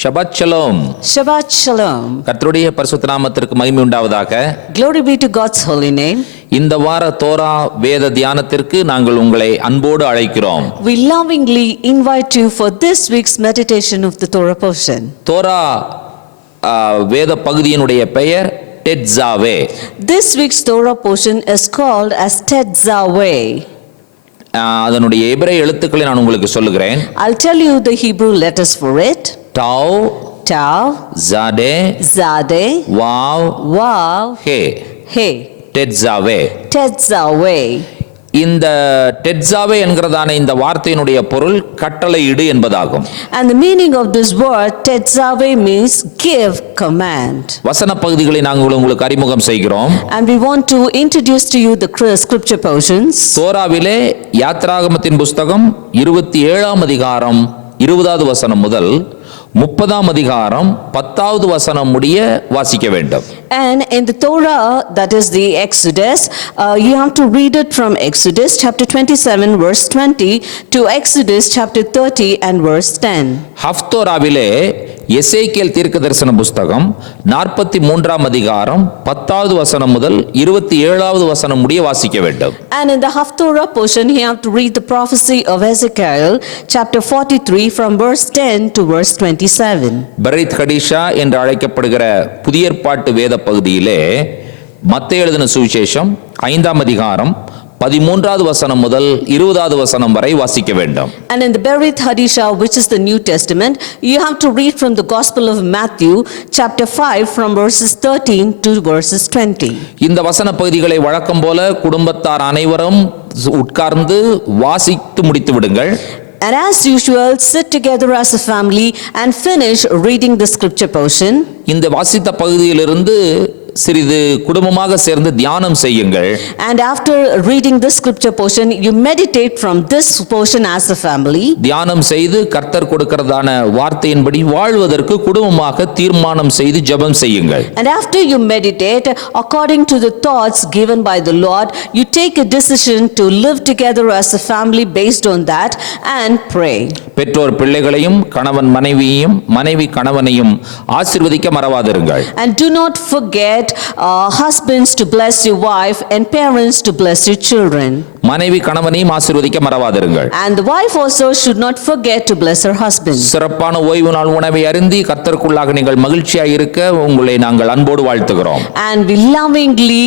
Shabbat Shalom. Shabbat Shalom. கர்த்தருடைய பரிசுத்த நாமத்திற்கு மகிமை உண்டாவதாக. Glory be to God's holy name. இந்த வார தோரா வேத தியானத்திற்கு நாங்கள் உங்களை அன்போடு அழைக்கிறோம். We lovingly invite you for this week's meditation of the Torah portion. Torah வேத பகுதியினுடைய பெயர் டெட்சாவே. This week's Torah portion is called as Tetzaveh. அதனுடைய எபிரேய எழுத்துக்களை நான் உங்களுக்கு சொல்லுகிறேன். I'll tell you the Hebrew letters for it. Tau, Tav, Zadeh, Zadeh, Wav, Vav, He. He. டெட்சாவே. Tetzaveh. இந்த டெட்சாவே என்கிறதான இந்த வார்த்தையினுடைய பொருள் கட்டளையிடு என்பதாகும். And the meaning of this word Tetzaveh means give command. வசன பகுதிகளை நாங்கள் உங்களுக்கு அறிமுகம் செய்கிறோம். And we want to introduce to you the scripture portions. தோராவிலே யாத்ராகமத்தின் புஸ்தகம் 27ஆம் அதிகாரம் 20வது வசனம் முதல் 30ஆம் அதிகாரம் 10வது வசனம் முடிய வாசிக்க வேண்டும். And in the Torah, that is the Exodus, you have to read it from Exodus chapter 27 verse 20 to Exodus chapter 30 and verse 10. ஹப்தோராவிலே எசேக்கியேல் தீர்க்கதரிசன புஸ்தகம் 43ஆம் அதிகாரம் 10வது வசனம் முதல் 27வது வசனம் முடிய வாசிக்க வேண்டும். And in the Haftorah portion, you have to read the prophecy of Ezekiel chapter 43 from verse 10 to verse 27. பரீத் ஹடிஷா என்று அழைக்கப்படுகிற புதிய ஏற்பாட்டு வேத பகுதியிலே மத்தேயு எழுதின சுவிசேஷம் 5ஆம் அதிகாரம் 13வது வசனம் முதல் 20வது வசனம் வரை வாசிக்க வேண்டும். And in the Berith Hadisha, which is the New Testament, you have to read from the Gospel of Matthew chapter 5 from verses 13 to verses 20. இந்த வசன பகுதிகளை வழக்கம் போல குடும்பத்தார் அனைவரும் உட்கார்ந்து வாசித்து முடித்து விடுங்கள். And as usual, sit together as a family and finish reading the scripture portion. இந்த வாசித்த பகுதியிலிருந்து சிறிது குடும்பமாக சேர்ந்து தியானம் செய்யுங்கள். And after reading this scripture portion, you meditate from this portion as a family. தியானம் செய்து கர்த்தர் கொடுக்கிறதான வார்த்தையின்படி வாழ்வதற்கு குடும்பமாக தீர்மானம் செய்து ஜெபம் செய்யுங்கள். And after you meditate according to the thoughts given by the Lord, you take a decision to live together as a family based on that and pray. பெற்றோர் பிள்ளைகளையும் கணவன் மனைவியையும் மனைவி கணவனையும் ஆசீர்வதிக்க மறவாதிருங்கள். And do not forget husbands to bless your wife and parents to bless your children. மனைவி கணவனையும் ஆசீர்வதிக்க மறவாதிருங்கள். And the wife also should not forget to bless her husband. சிறப்பான ஓய்வு நாள் உணவை அருந்தி கர்த்தருக்குள்ளாக நீங்கள் மகிழ்ச்சியாய் இருக்க உங்களை நாங்கள் அன்போடு வாழ்த்துகிறோம். And we lovingly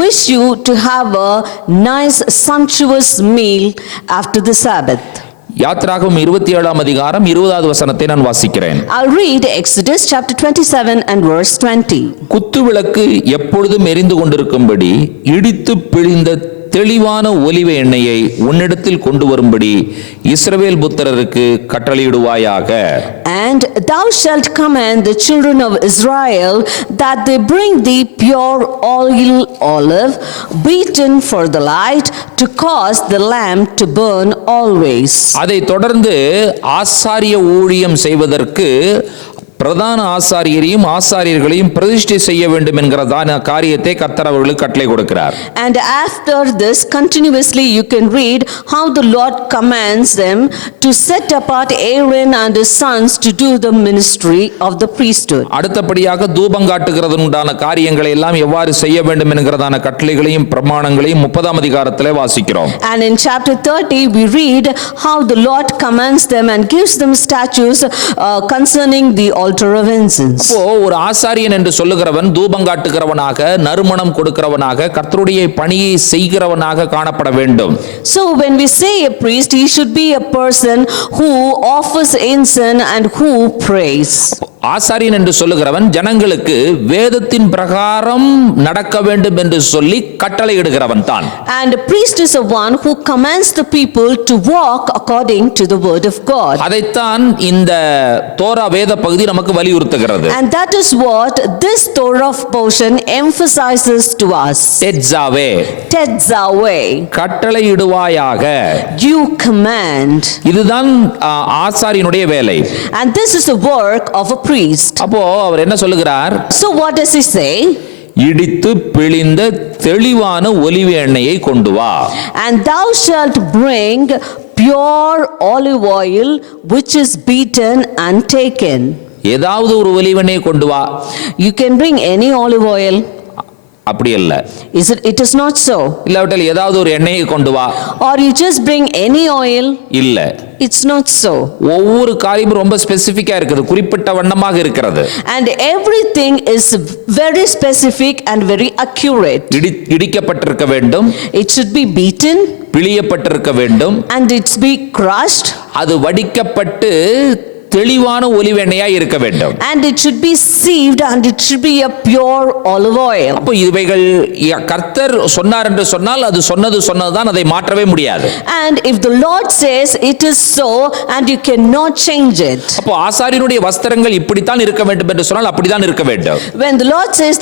wish you to have a nice sumptuous meal after the Sabbath. யாத்ராகமம் 27ஆம் அதிகாரம் 20வது வசனத்தை நான் வாசிக்கிறேன். I'll read Exodus chapter 27 and verse 20. குத்துவிளக்கு எப்பொழுதும் எரிந்து கொண்டிருக்கும்படி இடித்து பிழிந்த தெளிவான ஒலிவ எண்ணெயை உன்னிடத்தில் கொண்டு வரும்படி இஸ்ரவேல் புத்திரருக்கு கட்டளையிடுவாயாக. And thou shalt command the children of Israel that they bring thee pure olive beaten for the light to cause the lamp to burn always. அதை தொடர்ந்து ஆசாரிய ஊழியம் செய்வதற்கு பிரதான ஆசாரியரையும் ஆசாரியர்களையும் பிரதிஷ்டை செய்ய வேண்டும் என்கிறதான காரியத்தை கர்த்தர் அவர்களுக்கு கட்டளை கொடுக்கிறார். And after this continuously you can read how the Lord commands them to set apart Aaron and his sons to do the ministry of the priesthood. அடுத்தபடியாக தூபம் காட்டுகிறதுண்டான காரியங்களை எல்லாம் எவ்வாறு செய்ய வேண்டும் என்கிறதான கட்டளைகளையும் பிரமாணங்களையும் 30ஆம் அதிகாரத்திலே வாசிக்கிறோம். And in chapter 30 we read how the Lord commands them and gives them statutes concerning the altar of incense. அப்போ ஒரு ஆசாரியன் என்று சொல்லுகிறவன் தூபம் காட்டுகிறவனாக நறுமணம் கொடுக்கிறவனாக கர்த்தருடைய பணியை செய்கிறவனாக காணப்பட வேண்டும். So when we say a priest, he should be a person who offers incense and who prays. ஆசாரியன் என்று சொல்லுகிறவன் ஜனங்களுக்கு வேதத்தின் பிரகாரம் நடக்க வேண்டும் என்று சொல்லி கட்டளையிடுகிறவன் தான். And a priest is a one who commands the people to walk according to the word of God. அதைத்தான் இந்த தோரா வேத பகுதி நமக்கு வலியுறுத்துகிறது. And that is what this Torah portion emphasizes to us. டெட்சாவே. Tetzaveh. கட்டளையிடுவாயாக. You command. இதுதான் ஆசாரியனுடைய வேலை. And this is the work of a priest. அப்போ அவர் என்ன சொல்லுகிறார்? So what does he say? இடித்து பிழிந்த தெளிவான ஒலிவ எண்ணெயை கொண்டு வா. And thou shalt bring pure olive oil which is beaten and taken. ஏதாவது ஒரு ஒலிவெண்ணெயை கொண்டு வா. You can bring any olive oil. அப்படி இல்ல. It is not so. இல்லாவிட்டால் ஏதாவது ஒரு எண்ணெயை கொண்டு வா. Or you just bring any oil. இல்ல. It's not so. ஒவ்வொரு காரியமும் ரொம்ப ஸ்பெசிஃபிக்கா இருக்குது, குறிப்பிட்ட வண்ணமாக இருக்கிறது. And everything is very specific and very accurate. இடிக்கப்பட்டிருக்க வேண்டும். It should be beaten. பிழியப்பட்டிருக்க வேண்டும். And it's be crushed. அது வடிக்கப்பட்டு தெளிவான ஒலிவெண்ணெயாய் இருக்க வேண்டும். And it should be sieved and it should be a pure olive oil. அப்போ இவைகள் கர்த்தர் சொன்னார் என்று சொன்னால் அது சொன்னதுதான், அதை மாற்றவே முடியாது. And if the Lord says it is so and you cannot change it. அப்போ ஆசாரியனுடைய வஸ்திரங்கள் இப்படித்தான் இருக்க வேண்டும் என்று சொன்னால் அப்படித்தான் இருக்க வேண்டும். When the Lord says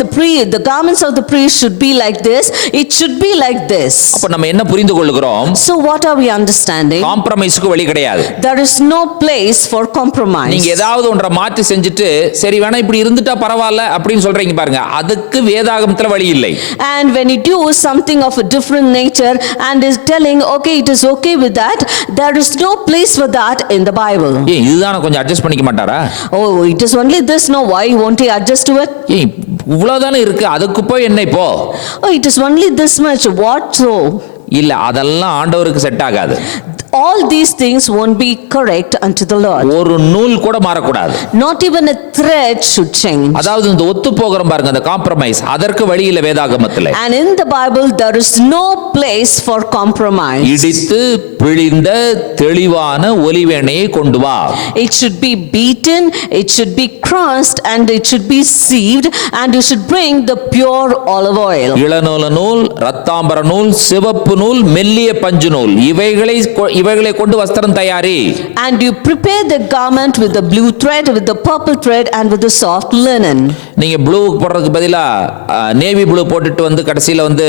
the garments of the priest should be like this, it should be like this. அப்ப நம்ம என்ன புரிந்து கொள்கிறோம்? So what are we understanding? காம்ப்ரமைஸ்க்கு வழி கிடையாது. There is no place for compromise. நீங்க ஏதாவது ஒன்றை மாற்றி செஞ்சுட்டு சரி வேணா இப்படி இருந்துட்டா பரவாயில்ல அப்படின்னு சொல்றீங்க பாருங்க, அதுக்கு வேதாகமத்துல வழி இல்லை. And when you do something of a different nature and is telling okay it is okay with that, there is no place for that in the Bible. ஏய் இதுதான கொஞ்சம் அட்ஜஸ்ட் பண்ணிக்க மாட்டாரா? Oh it is only this, no, why won't he adjust to it? ஏய் இவ்வளவுதானே இருக்கு, அதுக்கு போய் என்ன இப்போ? Oh it is only this much, what so? இல்ல அதெல்லாம் ஆண்டவருக்கு செட் ஆகாது. All these things won't be correct unto the Lord. ஒரு நூல் கூட மாறக்கூடாது. Not even a thread should change. அதாவது இந்த ஒத்து போகிறோம் பாருங்க, அந்த காம்ப்ரமைஸ், அதற்கு வழி இல்ல வேதாகமத்திலே. And in the Bible there is no place for compromise. இடித்து பிழிந்த தெளிவான ஒலிவெண்ணெயை கொண்டு வா. It should be beaten, it should be crushed and it should be sieved and you should bring the pure olive oil. இளநூல நூல், இரத்தாம்பர நூல், சிவப்பு நூல், மெல்லிய பஞ்சு நூல், இவைகளை கொண்டு வஸ்திரம் தயாரி. And you prepare the garment with the blue thread, with the purple thread and with the soft linen. நீங்க ப்ளூ போடுறதுக்கு பதிலா நேவி ப்ளூ போட்டுட்டு வந்து கடைசில வந்து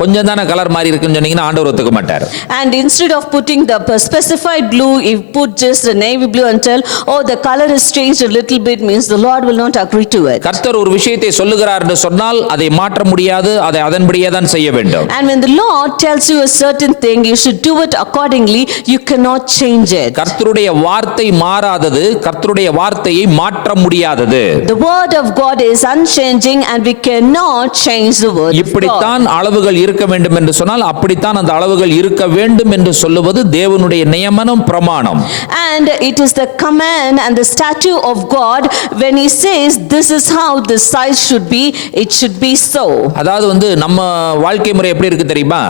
கொஞ்சம் தான கலர் மாதிரி இருக்குன்னு சொன்னீங்கன்னா ஆண்டவர் ஒத்துக்க மாட்டார். And instead of putting the specified blue, if put just a navy blue and tell oh the color has changed a little bit, means the Lord will not agree to it. கர்த்தர் ஒரு விஷயத்தை சொல்லுகிறார் என்று சொன்னால் அதை மாற்ற முடியாது, அதை அதன்படியே தான் செய்ய வேண்டும். And when the Lord tells you a certain thing, you should do it accordingly, you cannot change it. கர்த்தருடைய வார்த்தை மாறாதது, கர்த்தருடைய வார்த்தையை மாற்ற முடியாதது. The word of God is unchanging and we cannot change the word of God. இப்படித்தான் அளவுகள் இருக்க வேண்டும் என்று சொன்னால் அப்படித்தான் அந்த அளவுகள் இருக்க வேண்டும் என்று சொல்லுவது தேவனுடைய நியமனம், பிரமாணம். And it is the command and the statute of God when he says this is how the size should be, it should be so. அதாவது வந்து நம்ம வாழ்க்கை முறை எப்படி இருக்கு தெரியுமா?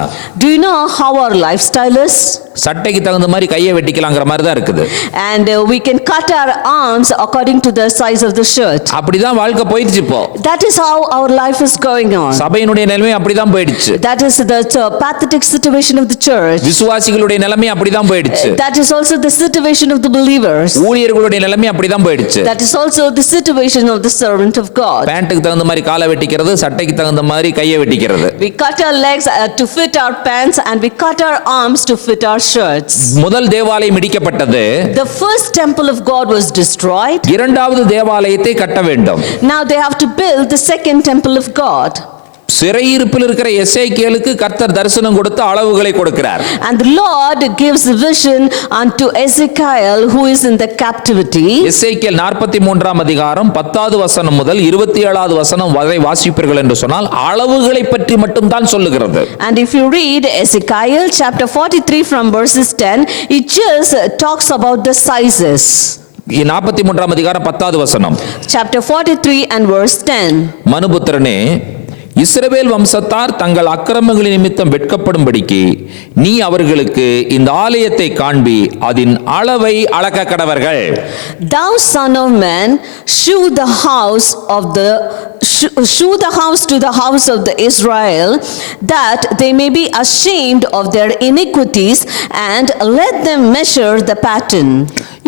Do you know how our lifestyle is? சட்டைக்கு தகுந்த மாதிரி கையை வெட்டிக்கலாங்கிற மாதிரி தான் இருக்குது. And we can cut our arms according to the size of the shirt. அப்படிதான் வாழ்க்கை போயிடுச்சு இப்போ. That is how our life is going on. சபையினுடைய நிலைமை அப்படிதான் போயிடுச்சு. That is the pathetic situation of the church. விசுவாசிகளுடைய நிலைமை அப்படிதான் போயிடுச்சு. That is also the situation of the believers. ஊழியர்களுடைய நிலைமை அப்படிதான் போயிடுச்சு. That is also the situation of the servant of God. பேண்ட்டுக்கு தகுந்த மாதிரி காலை வெட்டிக்கிறது, சட்டைக்கு தகுந்த மாதிரி கையை வெட்டிக்கிறது. We cut our legs to fit our pants and we cut our arms to fit our shirts. முதல் தேவாலயம் இடிக்கப்பட்டது. The first temple of God was destroyed. இரண்டாவது தேவாலயத்தை கட்ட வேண்டும். Now they have to build the second temple of God. சிறையிருப்பில் இருக்கிற எசேக்கியேலுக்கு கர்த்தர் தரிசனம் கொடுத்து அளவுகளை கொடுக்கிறார். And the Lord gives a vision unto Ezekiel who is in the captivity. எசேக்கியேல் 43ஆம் அதிகாரம் 10வது வசனம் முதல் 27வது வசனம் வரை வாசிப்பீர்கள் என்று சொன்னால் அளவுகளை பற்றி மட்டும் தான் சொல்லுகிறது. And if you read Ezekiel chapter 43 from verses 10, it just talks about the sizes. 43ஆம் அதிகாரம் 10வது வசனம். Chapter 43 and verse 10. மனுபுத்திரனே, இஸ்ரவேல் வம்சத்தார் தங்கள் அக்கிரமங்களின் நிமித்தம் வெட்கப்படும்படிக்கு நீ அவர்களுக்கு இந்த ஆலயத்தை காண்பி அதன் அளவை அளக்க கடவர்கள். Thou son of man, shew the house to the house of the Israel, that they may be ashamed of their iniquities, and let them measure the pattern.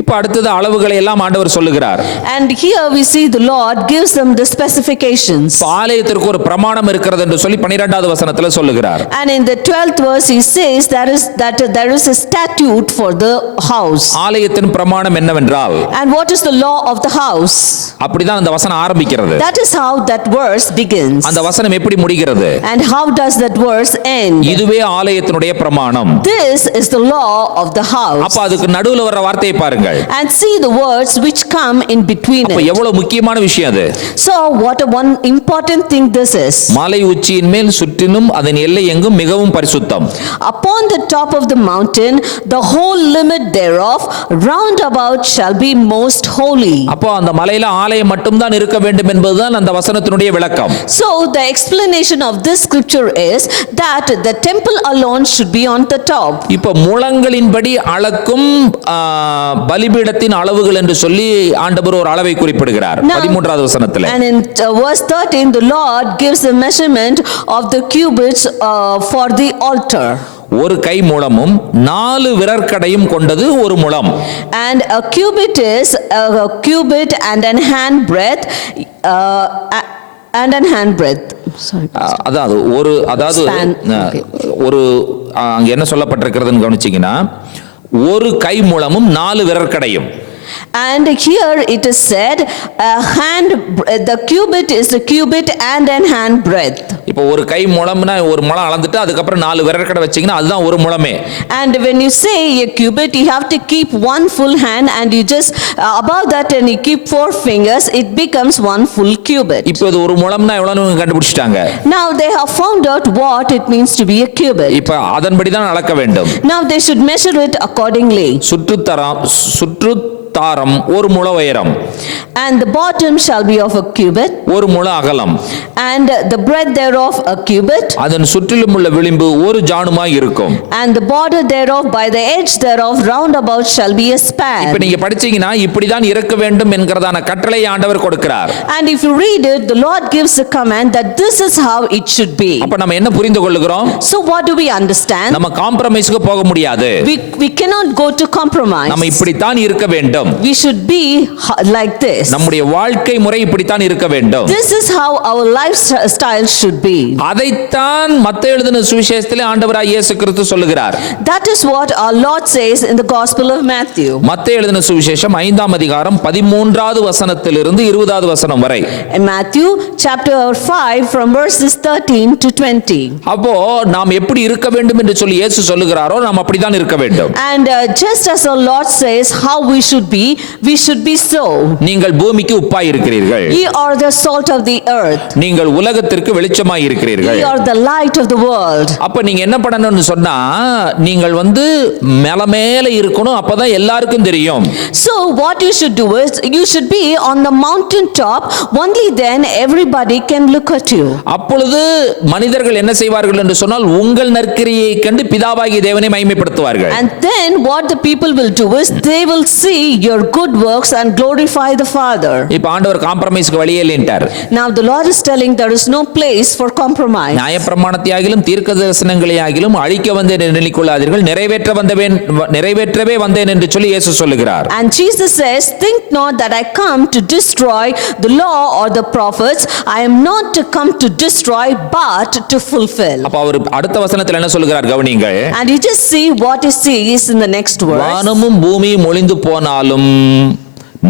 இப்ப அடுத்தது அளவுகளை எல்லாம் ஆண்டவர் சொல்லுகிறார். And here we see the Lord gives them the specifications. ஆலயத்திற்கு ஒரு பிரமாணம் இருக்கிறது என்று சொல்லி 12வது வசனத்துல சொல்லுகிறார். And in the 12th verse he says there is a statute for the house. ஆலயத்தின் பிரமாணம் என்னவென்றால், And what is the law of the house? அப்படிதான் அந்த வசனம் ஆரம்பிக்கிறது. That is how that verse begins. அந்த வசனம் எப்படி முடிகிறது? And how does that verse end? இதுவே ஆலயத்தினுடைய பிரமாணம். This is the law of the house. அப்ப அதுக்கு நடுவுல வர்ற வார்த்தையை பாருங்கள். And see the words which come in between அப்ப it. எவ்வளவு முக்கியமான விஷயம் அது. So what a one important thing this is. மலை உச்சியின் மேல் சுற்றிலும் அதன் எல்லை எங்கும் மிகவும் பரிசுத்தம். Upon the top of the mountain, the whole limit thereof round about shall be most holy. அப்போ அந்த மலையில ஆலயம் மட்டும்தான் இருக்க வேண்டும் என்பதுதான் அந்த வசனத்தினுடைய விளக்கம். So the explanation of this scripture is that the temple alone should be on the top. இப்போ முழங்களின்படி அளக்கும் பலிபீடத்தின் அளவுகள் என்று சொல்லி ஆண்டவர் ஒரு அளவை குறிப்பிடுகிறார் 13வது வசனத்திலே. And in verse 13 the Lord gives a measurement of the cubits for the altar. ஒரு கை முழமும் 4 விரற்கடையும் கொண்டது ஒரு முழம். And a cubit is a cubit and an hand breadth and an hand breadth. Sorry. அதாவது ஒரு அங்க என்ன சொல்லப்பட்டிருக்கிறதுன்னு கவனிச்சீங்கன்னா ஒரு கை முழமும் 4 விரற்கடையும். And here it is said the cubit is the cubit and an hand breadth. இப்போ ஒரு கை முழம்னா ஒரு முழம் அளந்துட்டு அதுக்கு அப்புறம் 4 விரற்கடை வச்சீங்கன்னா அதுதான் ஒரு முழமே. And when you say a cubit you have to keep one full hand and you just above that and you keep 4 fingers it becomes one full cubit. இப்போ இது ஒரு முழம்னா எவ்வளவுன்னு கண்டுபிடிச்சிட்டாங்க. Now they have found out what it means to be a cubit. இப்போ அதன்படி தான் அளக்க வேண்டும். Now they should measure it accordingly. தாரம் ஒரு முழ உயரம். And the bottom shall be of a cubit. ஒரு முழ அகலம். And the breadth thereof a cubit. அதன் சுற்றிலும் உள்ள விளிம்பு ஒரு ஜானுமாய் இருக்கும். And the border thereof by the edge thereof round about shall be a span. இப்போ நீங்க படிச்சீங்கன்னா இப்படி தான் இருக்க வேண்டும் என்கிறதான கட்டளை ஆண்டவர் கொடுக்கிறார். And if you read it the Lord gives a command that this is how it should be. அப்ப நம்ம என்ன புரிந்து கொள்கிறோம்? So what do we understand? நம்ம காம்ப்ரமைஸ்க்கு போக முடியாது. We cannot go to compromise. நம்ம இப்படி தான் இருக்க வேண்டும். We should be like this. நம்முடைய வாழ்க்கை முறை இப்படி தான் இருக்க வேண்டும். This is how our lifestyle should be. அதைத்தான் மத்தேயு எழுதின சுவிசேஷத்திலே ஆண்டவராகிய இயேசு கிறிஸ்து சொல்லுகிறார். That is what our Lord says in the Gospel of Matthew. மத்தேயு எழுதின சுவிசேஷம் 5ஆம் அதிகாரம் 13வது வசனத்திலிருந்து 20வது வசனம் வரை. In Matthew chapter 5 from verses 13 to 20. அப்போ நாம் எப்படி இருக்க வேண்டும் என்று சொல்லி இயேசு சொல்லுகிறாரோ நாம் அப்படிதான் இருக்க வேண்டும். And just as our Lord says how we should be so. நீங்கள் பூமிக்கு உப்பாய் இருக்கிறீர்கள். Ye are the salt of the earth. நீங்கள் உலகத்திற்கு வெளிச்சமாய் இருக்கிறீர்கள். Ye are the light of the world. அப்ப நீங்க என்ன பண்ணணும்னு சொன்னா நீங்கள் மேல இருக்கணும் அப்பதான் எல்லாருக்கும் தெரியும். So what you should do is you should be on the mountain top, only then everybody can look at you. அப்பொழுது மனிதர்கள் என்ன செய்வார்கள் என்று சொன்னால் உங்கள் நற்கிரியை கண்டு பிதாவாகிய தேவனை மகிமைப்படுத்துவார்கள். And then what the people will do is they will see your good works and glorify the Father. இப்ப ஆண்டவர் காம்ப்ரமைஸ்க்கு வழியே இல்லைன்றார். Now the Lord is telling there is no place for compromise. நியாயப்பிரமாணத்தையாகிலும் தீர்க்கதரிசனங்களையாகிலும் அழிக்க வந்தேன் என்று எண்ணிக்கொள்ளாதீர்கள் நிறைவேற்றவே வந்தேன் என்று சொல்லி இயேசு சொல்லுகிறார். And Jesus says, think not that I come to destroy the law or the prophets. I am not to come to destroy but to fulfill. அப்ப அவர் அடுத்த வசனத்தில் என்ன சொல்லுகிறார் கவனியுங்கள். And you just see what he says in the next verse. வானமும் பூமியும் ஒளிந்து போனாலும்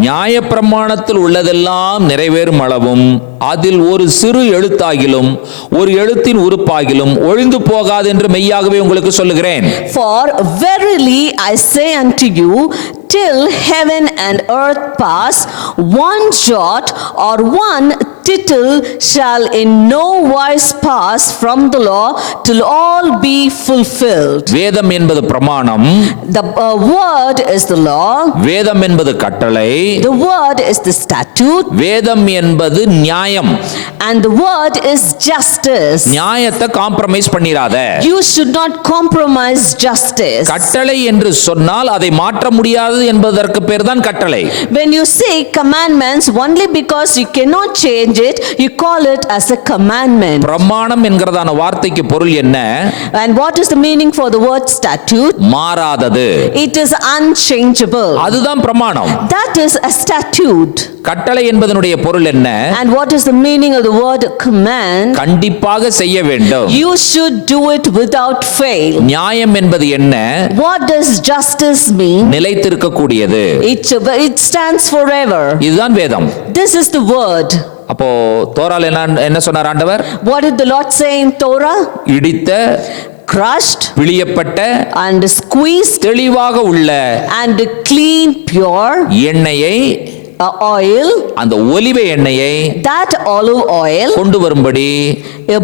நியாயப்பிரமாணத்தில் உள்ளதெல்லாம் நிறைவேறும் அளவும் அதில் ஒரு சிறு எழுத்தாகிலும் ஒரு எழுத்தின் உறுப்பாகிலும் ஒழிந்து போகாது என்று மெய்யாகவே உங்களுக்கு சொல்லுகிறேன். For verily I say unto you, till heaven and earth pass, one jot or one tittle shall in no wise pass from the law till all be fulfilled. வேதம் என்பது பிரமாணம். The word is the law. வேதம் என்பது கட்டளை. The word is the statute. வேதம் என்பது நியாயம். And the word is justice. நியாயத்தை காம்ப்ரமைஸ் பண்ணிராத. You should not compromise justice. கட்டளை என்று சொன்னால் அதை மாற்ற முடியாது என்பதற்கு பேர் தான் கட்டளை. When you say commandments only because you cannot change it, you call it as a commandment. பிரமாணம் என்கிறதான வார்த்தைக்கு பொருள் என்ன? And what is the meaning for the word statute? மாறாதது. It is unchangeable. அதுதான் பிரமாணம். That is a statute. கட்டளை என்பதனுடைய பொருள் என்ன? And what is the meaning of the word command? கண்டிப்பாக செய்ய வேண்டும். You should do it without fail. நியாயம் என்பது என்ன? What does justice mean? நிலைத்திருக்க கூடியது. It stands forever. இதுதான் வேதம். This is the word. அப்போ தோரால் என்ன சொன்னார் ஆண்டவர்? What did the Lord say in Torah? இடித்த, Crushed பிழியப்பட்ட, and squeezed தெளிவாக உள்ள and clean, pure எண்ணெயை, oil, அந்த ஒலிவ எண்ணெயை that olive oil, கொண்டு வரும்படி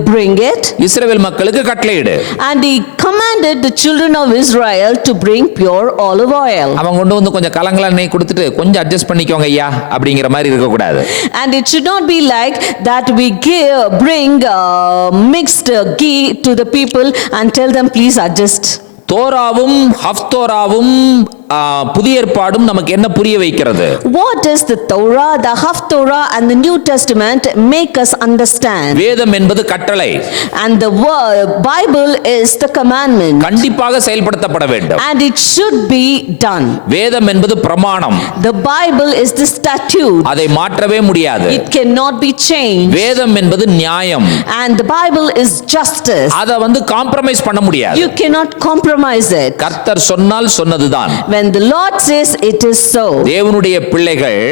bring it. இஸ்ரவேல் மக்களுக்கு கட்டளையிடு. And he commanded the children of Israel to bring pure olive oil. அவன் கொண்டு வந்து கொஞ்சம் கலங்கல எண்ணெய் கொடுத்துட்டு கொஞ்சம் அட்ஜஸ்ட் பண்ணிக்கோங்க ஐயா அப்படிங்கிற மாதிரி இருக்க கூடாது. And it should not be like that we bring mixed ghee to the people and tell them please adjust. தோராவும் ஹப்தோராவும் புதிய ஏற்பாடும் நமக்கு என்ன புரிய வைக்கிறது? What does the Torah, the Haftorah and the New Testament make us understand? வேதம் என்பது கட்டளை. And the Bible is the commandment. கண்டிப்பாக செயல்படுத்தப்பட வேண்டும். And it should be done. வேதம் என்பது பிரமாணம். The Bible is the statute. அதை மாற்றவே முடியாது. It cannot be changed. வேதம் என்பது நியாயம். And the Bible is justice. அதை காம்ப்ரமைஸ் பண்ண முடியாது. You cannot compromise it. கர்த்தர் சொன்னால் சொன்னதுதான். When the Lord says it is so. தேவனுடைய பிள்ளைகள்,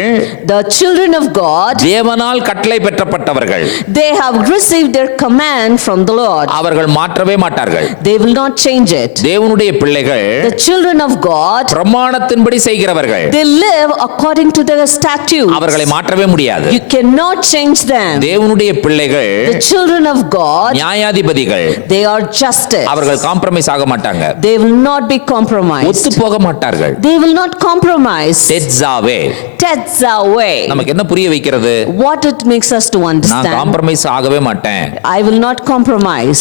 the children of God, தேவனால் கட்டளை பெற்றப்பட்டவர்கள், they have received their command from the Lord. அவர்கள் மாற்றவே மாட்டார்கள். They will not change it. தேவனுடைய பிள்ளைகள், the children of God, பிரமாணத்தின்படி செய்கிறவர்கள், they live according to the statutes. அவர்களை மாற்றவே முடியாது. You cannot change them. தேவனுடைய பிள்ளைகள், the children of God, நியாயாதிபதிகள், they are justice. அவர்கள் காம்ப்ரமைஸ் ஆக மாட்டாங்க. They will not be compromised. ஒத்து போக மாட்டார்கள். They will not compromise. தெட்சாவே, தெட்சாவே, நமக்கு என்ன புரிய வைக்கிறது? What it makes us to understand. நான் காம்ப்ரமைஸ் ஆகவே மாட்டேன். I will not compromise.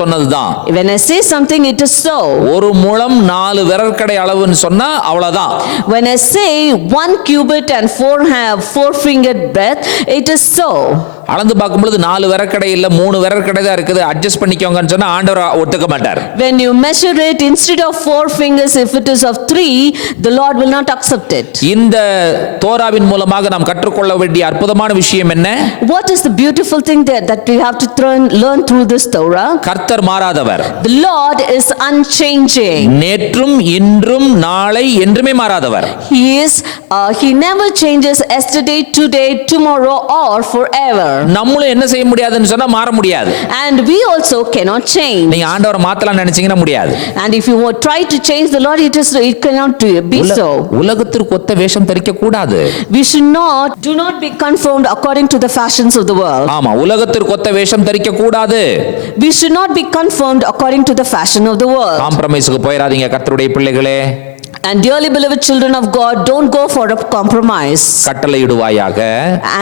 சொன்னதுதான். When I say something it is so. ஒரு முழம் 4 விரற்கடை அளவுன்னு சொன்னா அவ்வளவுதான். When I say 1 cubit and 4 fingered breadth, it is so. அளந்து பார்க்கும்போது 4 விரற்கடை இல்ல 3 விரற்கடை தான் இருக்குது, அட்ஜஸ்ட் பண்ணிக்கோங்கன்னு சொன்னா ஆண்டவர் ஒத்துக்க மாட்டார். When you measure it instead of 4 fingers, if it is of 3, the Lord will not accept it. இந்த தோராவின் மூலமாக நாம் கற்றுக்கொள்ள வேண்டிய அற்புதமான விஷயம் என்ன? What is the beautiful thing that we have to learn through this Torah? கர்த்தர் மாறாதவர். The Lord is unchanging. நேற்றும் இன்றும் நாளை என்றுமே மாறாதவர். He never changes yesterday, today, tomorrow or forever. நம்மளும் என்ன செய்ய முடியாதுன்னு சொன்னா மாற முடியாது. And we also cannot change. நீங்க ஆண்டவரை மாத்தலாம் நினைச்சீங்கன்னா முடியாது. And if you try to change the Lord, it cannot be so. உலகத்திற்கு ஒத்த வேஷம் தரிக்க கூடாது. We should do not be conformed according to the fashions of the world. ஆமா, உலகத்திற்கு ஒத்த வேஷம் தரிக்க கூடாது. We should not be conformed according to the fashion of the world. காம்ப்ரமைஸ்க்கு போயிராதீங்க கர்த்தருடைய பிள்ளைகளே. And dearly beloved children of God, don't go for a compromise. கட்டளையிடுவாயாக.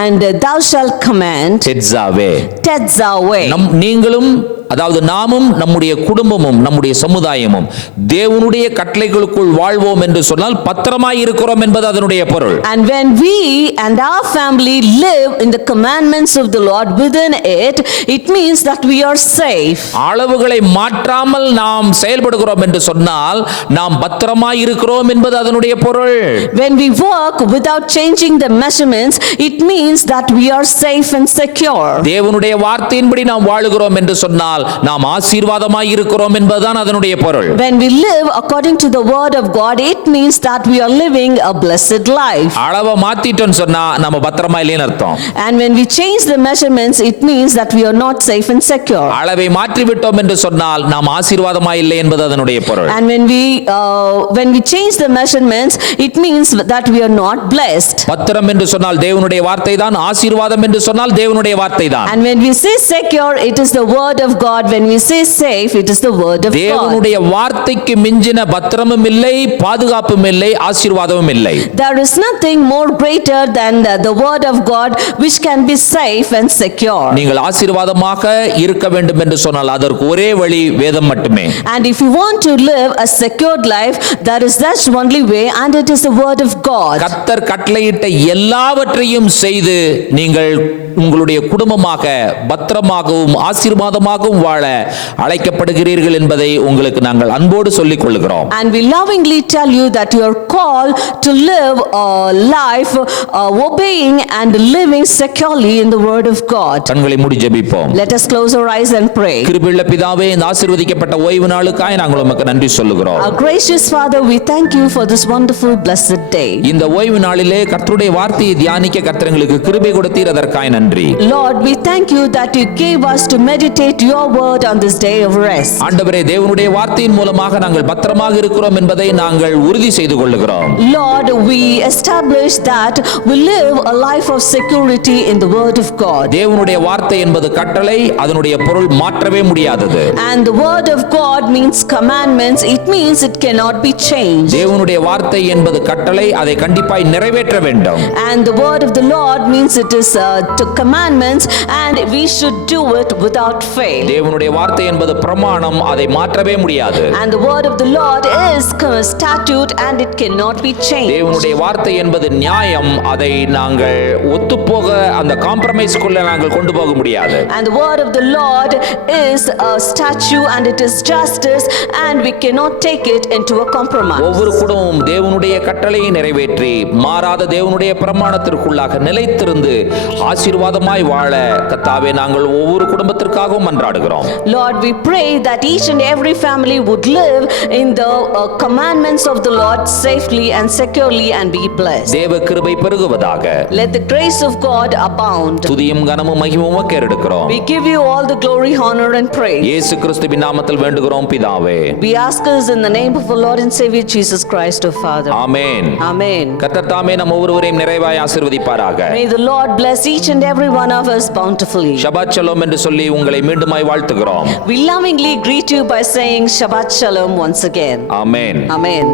And thou shalt command. தெட்சாவே. தெட்சாவே. நீங்களும், அதாவது நாமும், நம்முடைய குடும்பமும், நம்முடைய சமுதாயமும் தேவனுடைய கட்டளைகளுக்குள் வாழ்வோம் என்று சொன்னால் பத்திரமாய் இருக்கிறோம் என்பது அதனுடைய பொருள். And when we and our family live in the commandments of the Lord within it, it means that we are safe. அளவுகளை மாற்றாமல் நாம் செயல்படுகிறோம் என்று சொன்னால் நாம் பத்திரமாய் இருக்கிறோம் என்பது அதனுடைய பொருள். When we work without changing the measurements, it means that we are safe and secure. தேவனுடைய வார்த்தையின்படி நாம் வாழுகிறோம் என்று சொன்னால் நாம் ஆசீர்வாதமாய் இருக்கிறோம் என்பதுதான் அதனுடைய பொருள். When we live according to the word of God, it means that we are living a blessed life. அளவை மாத்திட்டோம்னு சொன்னா நம்ம பத்திரமா இல்லைன்னு அர்த்தம். And when we change the measurements, it means that we are not safe and secure. அளவை மாற்றி விட்டோம் என்று சொன்னால் நாம் ஆசீர்வாதமாய் இல்லை என்பது அதனுடைய பொருள். And when we change the measurements, it means that we are not blessed. பத்திரம் என்று சொன்னால் தேவனுடைய வார்த்தை தான், ஆசீர்வாதம் என்று சொன்னால் தேவனுடைய வார்த்தை தான். And when we say secure, it is the word of God. When we say safe, it is the word of God. தேவனுடைய வார்த்தைக்கு மிஞ்சின பத்திரமும் இல்லை, பாதுகாப்பும் இல்லை, ஆசீர்வாதமும் இல்லை. There is nothing more greater than the word of God which can be safe and secure. நீங்கள் ஆசீர்வாதமாக இருக்க வேண்டும் என்று சொன்னால் அதற்கு ஒரே வழி வேதம் மட்டுமே. And if you want to live a secured life, there is just only way, and it is the word of God. கர்த்தர் கட்டளையிட்ட எல்லாவற்றையும் செய்து நீங்கள் உங்களுடைய குடும்பமாக பத்திரமாகவும் ஆசீர்வாதமாகவும் பிரகாரம் வாழ அழைக்கப்படுகிறீர்கள் என்பதை உங்களுக்கு நாங்கள் அன்போடு சொல்லிக் கொள்கிறோம். And we lovingly tell you that you are called to live a life obeying and living securely in the word of God. கண்களை மூடி ஜெபிப்போம். Let us close our eyes and pray. கிருபையுள்ள பிதாவே, இந்த ஆசீர்வதிக்கப்பட்ட ஓய்வு நாளுக்காய் நாங்கள் உமக்கு நன்றி சொல்லுகிறோம். Our gracious Father, we thank you for this wonderful blessed day. இந்த ஓய்வு நாளிலே கர்த்தருடைய வார்த்தையை தியானிக்க கர்த்தர் எங்களுக்கு கிருபை கொடுத்தீர், அதற்காய் நன்றி. Lord, we thank you that you gave us to meditate your word on this day of rest. ஆண்டவரே, தேவனுடைய வார்த்தையின் மூலமாக நாங்கள் பத்திரமாக இருக்கிறோம் என்பதை நாங்கள் உறுதி செய்து கொள்ளுகிறோம். Lord, we establish that we live a life of security in the word of God. தேவனுடைய வார்த்தை என்பது கட்டளை, அதனுடைய பொருள் மாற்றவே முடியாதது. And the word of God means commandments. It means it cannot be changed. தேவனுடைய வார்த்தை என்பது கட்டளை, அதை கண்டிப்பாய் நிறைவேற்ற வேண்டும். And the word of the Lord means it is to commandments, and we should do it without fail. தேவனுடைய வார்த்தை என்பது பிரமாணம், அதை மாற்றவே முடியாது. And the word of the Lord is statute, and it cannot be changed. தேவனுடைய வார்த்தை என்பது நியாயம், அதை நாங்கள் ஒத்துப்போக அந்த காம்ப்ரமைஸ்க்குள்ள நாங்கள் கொண்டு போக முடியாது. And the word of the Lord is a statute, and it is justice, and we cannot take it into a compromise. ஒவ்வொரு குடும்பமும் தேவனுடைய கட்டளையை நிறைவேற்றி மாறாத தேவனுடைய பிரமாணத்திற்குள்ளாக நிலைத்திருந்து ஆசீர்வாதமாய் வாழ கர்த்தாவே நாங்கள் ஒவ்வொரு குடும்பத்திற்காகவும் மன்றாடுகிறோம். Lord, we pray that each and every family would live in the commandments of the Lord safely and securely and be blessed. தேவ கிருபை பெருகுவதாக. Let the grace of God abound. துதியும் கனமும் மகிமையும் உமக்கே எடுக்கிறோம். We give you all the glory, honor and praise. இயேசு கிறிஸ்துவின் நாமத்தில் வேண்டுகிறோம் பிதாவே. We ask us in the name of our Lord and Savior Jesus Christ, our Father. ஆமென். Amen. கர்த்தர் தாமே நம் ஒவ்வொருவரையும் நிறைவாய் ஆசீர்வதிப்பாராக. May the Lord bless each and every one of us bountifully. Shabbat shalom என்று சொல்லி உங்களை மீண்டுமாய் வாழ்த்துகிறோம். We lovingly greet you by saying Shabbat Shalom once again. Amen. Amen.